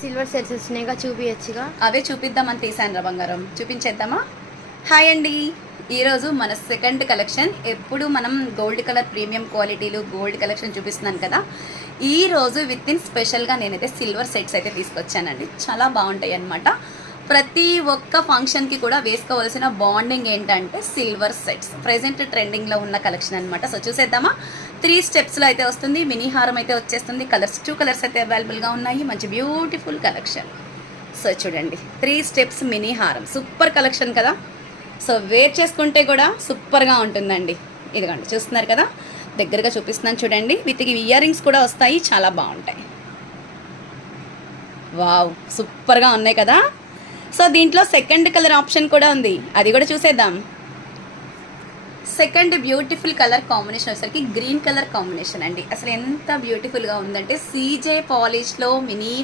Silver sets వచ్చినాయిగా చూపించచ్చుగా. అవే చూపిద్దామని తీసాను రా బంగారం, చూపించేద్దామా? హాయ్ అండి, ఈరోజు మన సెకండ్ కలెక్షన్. ఎప్పుడు మనం గోల్డ్ కలర్ ప్రీమియం క్వాలిటీలు గోల్డ్ కలెక్షన్ చూపిస్తున్నాను కదా, ఈరోజు విత్ ఇన్ స్పెషల్గా నేనైతే సిల్వర్ సెట్స్ అయితే తీసుకొచ్చానండి. చాలా బాగుంటాయి అన్నమాట. ప్రతి ఒక్క ఫంక్షన్కి కూడా వేసుకోవాల్సిన బాండింగ్ ఏంటంటే సిల్వర్ సెట్స్. ప్రెజెంట్ ట్రెండింగ్లో ఉన్న కలెక్షన్ అనమాట. సో చూసేద్దామా? 3 స్టెప్స్లో అయితే వస్తుంది. మినీ హారం అయితే వచ్చేస్తుంది. కలర్స్ 2 కలర్స్ అయితే అవైలబుల్గా ఉన్నాయి. మంచి బ్యూటిఫుల్ కలెక్షన్. సో చూడండి, 3 స్టెప్స్ మినీ హారం, సూపర్ కలెక్షన్ కదా. సో వేర్ చేసుకుంటే కూడా సూపర్గా ఉంటుందండి. ఇదిగోండి, చూస్తున్నారు కదా, దగ్గరగా చూపిస్తున్నాను చూడండి. విత్ ఇయర్ రింగ్స్ కూడా వస్తాయి, చాలా బాగుంటాయి. వావ్, సూపర్గా ఉన్నాయి కదా. సో దీంట్లో సెకండ్ కలర్ ఆప్షన్ కూడా ఉంది, అది కూడా చూసేద్దాం. సెకండ్ బ్యూటిఫుల్ కలర్ కాంబినేషన్ వచ్చేసరికి గ్రీన్ కలర్ కాంబినేషన్ అండి. అసలు ఎంత బ్యూటిఫుల్గా ఉందంటే సీజే పాలిష్లో మినీ